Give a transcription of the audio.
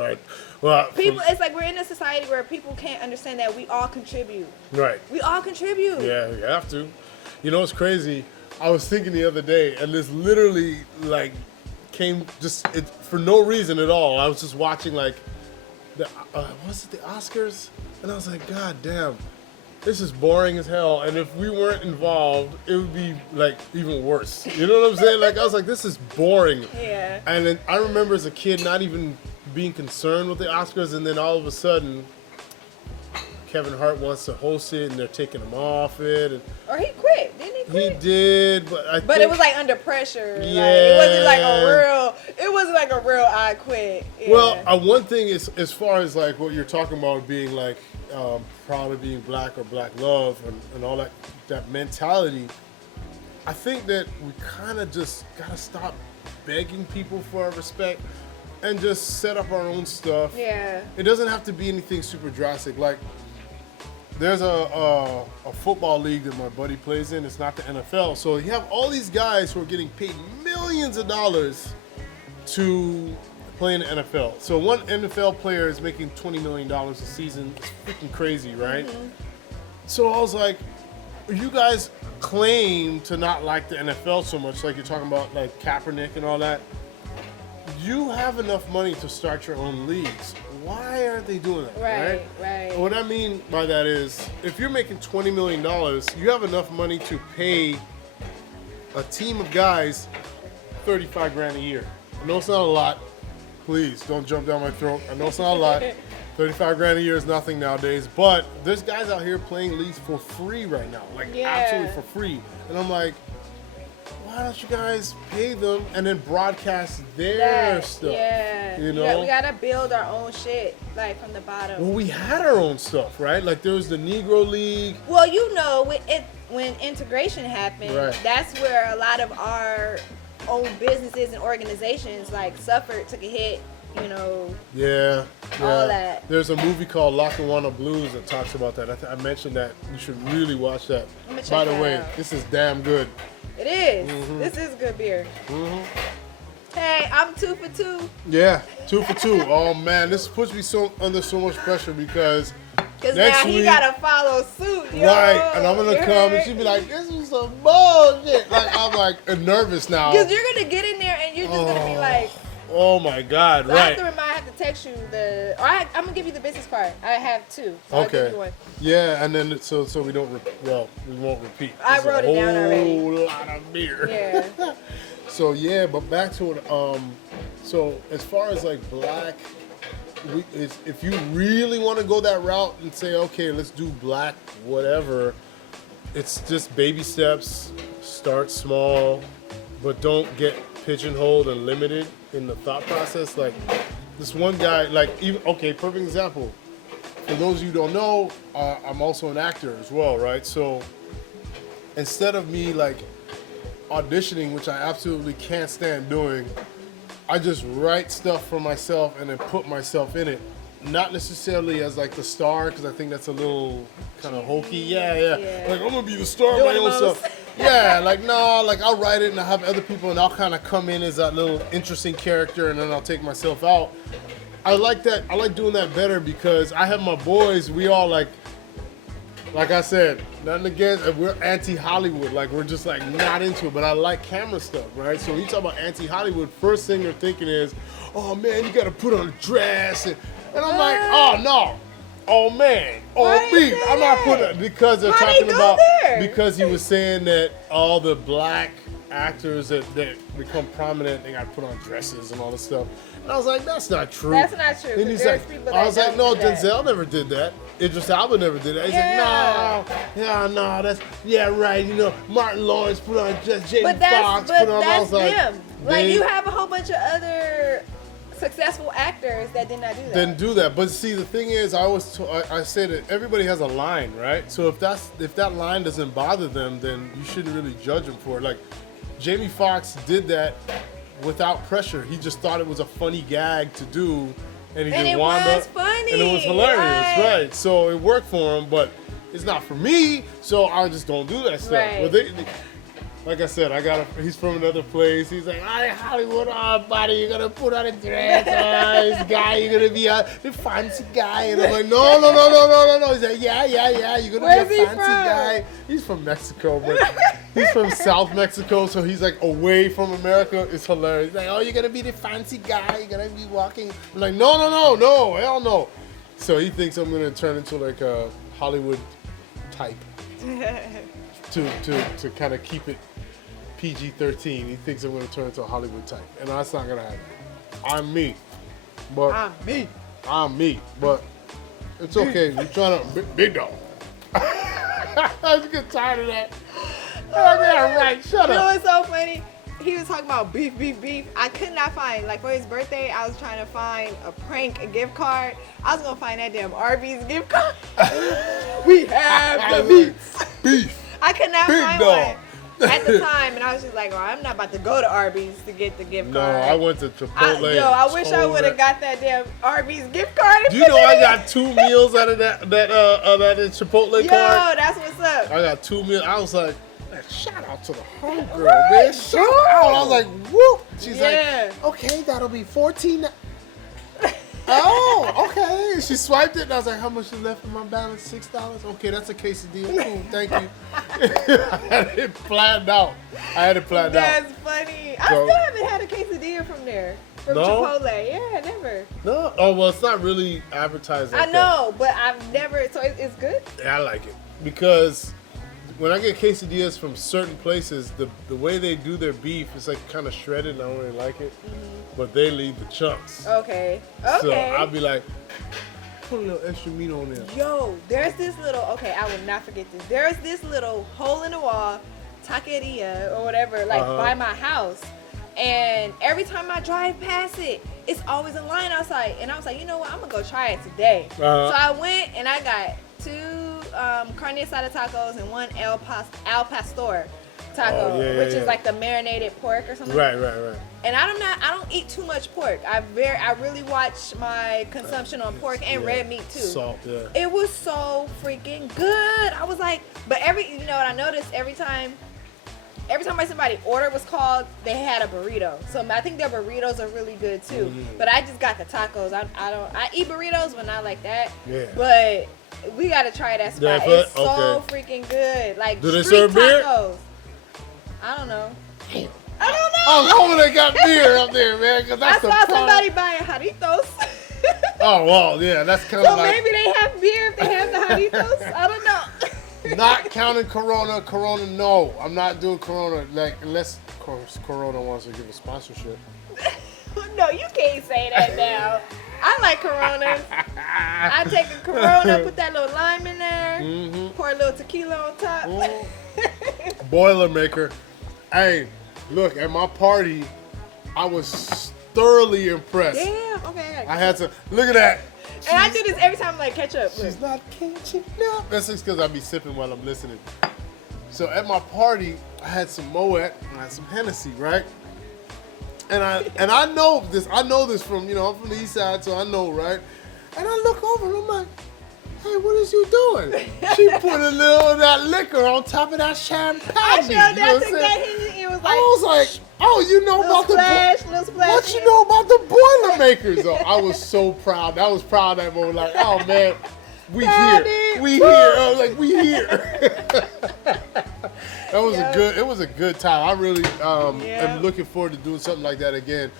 right? Well, People, it's like we're in a society where people can't understand that we all contribute. right. We all contribute. Yeah, you have to. You know what's crazy? I was thinking the other day, and this literally like came just for no reason at all. I was just watching like the was it the Oscars, and I was like, God damn, this is boring as hell. And if we weren't involved, it would be like even worse. You know what I'm saying? Like I was like, this is boring. Yeah. And then I remember as a kid not even being concerned with the Oscars, and then all of a sudden, Kevin Hart wants to host it, and they're taking him off it. And Or he quit, didn't he quit? he did, but I But think, it was like under pressure. Yeah. Like, it wasn't like a real I quit. Yeah. Well, one thing is, as far as like what you're talking about being like proud of being black or black love and all that mentality, I think that we kind of just gotta stop begging people for our respect and just set up our own stuff. Yeah. It doesn't have to be anything super drastic. Like, there's a football league that my buddy plays in. It's not the NFL. So you have all these guys who are getting paid millions of dollars to play in the NFL. So one NFL player is making $20 million a season. It's freaking crazy, right? Mm-hmm. So I was like, you guys claim to not like the NFL so much, like you're talking about like Kaepernick and all that. You have enough money to start your own leagues. Why aren't they doing that? Right. What I mean by that is, if you're making $20 million, you have enough money to pay a team of guys $35,000 a year. I know it's not a lot. Please don't jump down my throat. I know it's not a lot. $35,000 a year is nothing nowadays. But there's guys out here playing leagues for free right now, like absolutely for free. And I'm like, why don't you guys pay them and then broadcast their stuff? Yeah. You know? We gotta build our own shit, like from the bottom. Well, we had our own stuff, right? Like there was the Negro League. Well, you know, when integration happened, Right. that's where a lot of our own businesses and organizations like suffered, took a hit, you know. Yeah. All that. There's a movie called Lackawanna Blues that talks about that. I mentioned that. You should really watch that. I'm gonna check By the that way, out. this is damn good. It is. Mm-hmm. This is good beer. Hey, I'm 2 for 2. Yeah, 2 for 2. Oh man, this puts me under so much pressure because Because next now he week, gotta follow suit, yo. right? And I'm gonna You come heard? and she'll be like, "This is some bullshit." Like I'm like nervous now. Because you're gonna get in there and you're just gonna be like, Oh my God! so Right. I have to text you I'm gonna give you the business card. I have 2. So I'll Okay. give you one. Yeah, and then so we don't we won't repeat. I It's wrote it down already. A whole lot of beer. Yeah. So yeah, but back to it. So as far as like black, if you really want to go that route and say, okay, let's do black, whatever, it's just baby steps. Start small, but don't get pigeonholed and limited in the thought process. Like this one guy, perfect example. For those of you who don't know, I'm also an actor as well, right? So instead of me like auditioning, which I absolutely can't stand doing, I just write stuff for myself and then put myself in it. Not necessarily as like the star, because I think that's a little kind of hokey. Yeah. Like I'm gonna be the star of my own stuff. Yeah, I'll write it and I'll have other people and I'll kind of come in as that little interesting character and then I'll take myself out. I like that. I like doing that better because I have my boys. We all like I said, nothing against. We're anti-Hollywood. Like we're just like not into it. But I like camera stuff, right? So when you talk about anti-Hollywood, first thing they're thinking is, oh man, you got to put on a dress, and I'm like, oh no. Oh man, Why me. they I'm not say putting that? it because they're Why talking they go about there? because he was saying that all the black actors that become prominent, they got to put on dresses and all this stuff. And I was like, that's not true. That's not true. And 'cause he's there's like, people I was that like, no, don't do that. Denzel never did that. Idris Elba never did that. He's Yeah. like, no, that's right. You know, Martin Lawrence put on just Jamie But Foxx that's put on. I was like, them. Like they you have a whole bunch of other successful actors that did not do that. didn't do that. But see, the thing is, I say that everybody has a line, right? So if that line doesn't bother them, then you shouldn't really judge them for it. Like Jamie Foxx did that without pressure. He just thought it was a funny gag to do, and he did Wanda, was funny. and it was hilarious, right? So it worked for him, but it's not for me. So I just don't do that stuff. Right. Well, like I said, he's from another place. He's like, "Hey, Hollywood, buddy, you're gonna put on a dress. This guy, you're gonna be the fancy guy." And I'm like, no. He's like, yeah, you're gonna Where's be he a fancy from? guy. He's from Mexico, but he's from South Mexico, so he's like away from America. It's hilarious. He's like, "Oh, you're gonna be the fancy guy. You're gonna be walking." I'm like, no, hell no. So he thinks I'm gonna turn into like a Hollywood type to kind of keep it PG-13. He thinks I'm gonna turn into a Hollywood type, and that's not gonna happen. I'm me, but I'm me, but it's okay. You're trying to big dog. I was getting tired of that. Oh, yeah, right. Shut You know up. what's so funny? He was talking about beef. I could not find, like, for his birthday, I was trying to find a gift card. I was gonna find that damn Arby's gift card. We have the Beef. I could not Big find dog. one at the time, and I was just like, "Oh, I'm not about to go to Arby's to get the gift No, card." I went to Chipotle. I wish I would have got that damn Arby's gift card. Do you know I got 2 meals out of that Chipotle Yo, card? that's what's up. I got 2 meals. I was like, "Man, shout out to the homegirl, man. Shout out." I was like, whoop. She's like, "Okay, that'll be 14. Oh, okay. She swiped it, and I was like, "How much is left in my balance? $6. Okay, that's a quesadilla. Cool, thank you." I had it planned out. That's funny. I So- still haven't had a quesadilla from there. From No? Chipotle. Yeah, never. No, oh well, it's not really advertised like I know, but I've never. So it's good. that. I like it because when I get quesadillas from certain places, the way they do their beef is like kind of shredded, and I don't really like it. But they leave the chunks. Okay. So I'll be like, put a little extra meat on there. Yo, there's this little. Okay, I will not forget this. There's this little hole in the wall, taqueria or whatever, like by my house. And every time I drive past it, it's always a line outside. And I was like, you know what? I'm gonna go try it today. So I went and I got 2 carne asada tacos and 1 al pastor taco, which is like the marinated pork or something. Right. And I don't eat too much pork. I really watch my consumption on pork and red meat too. Salt, yeah. It was so freaking good. I was like, but you know what I noticed every time somebody order was called, they had a burrito. So I think their burritos are really good too. But I just got the tacos. I eat burritos, but not like that. Yeah. But we gotta try that spot. Yeah, It's so freaking good. Like Do they street serve beer? tacos. I don't know. I don't know. I was hoping they got beer up there, man, because I that's the saw problem. somebody buying Jarritos. Oh, well, yeah, that's kind of So like... maybe they have beer if they have the Jarritos. I don't know. Not counting Corona. Corona, no. I'm not doing Corona, like, unless, of course, Corona wants to give a sponsorship. No, you can't say that now. I like Coronas. I take a Corona, put that little lime in there, pour a little tequila on top. Boilermaker. Hey, look, at my party, I was thoroughly impressed. Damn, okay. I had to, look at that. And I do this every time, like, catch up. Look. She's not catching up. That's just because I be sipping while I'm listening. So at my party, I had some Moet and I had some Hennessy, right? And I know this from, you know, I'm from the east side, so I know, right? And I look over and I'm like, hey, what is you doing? She put a little of that liquor on top of that champagne. I showed you know that what to I'm saying? that. It was like, I was like, oh, you know little about splash, little splash. what you know about the Boilermakers? Oh, I was so proud. I was proud of that moment. Like, oh man, we Proud here. it. We here. I was like, we here. That was a good. It was a good time. I really am looking forward to doing something like that again.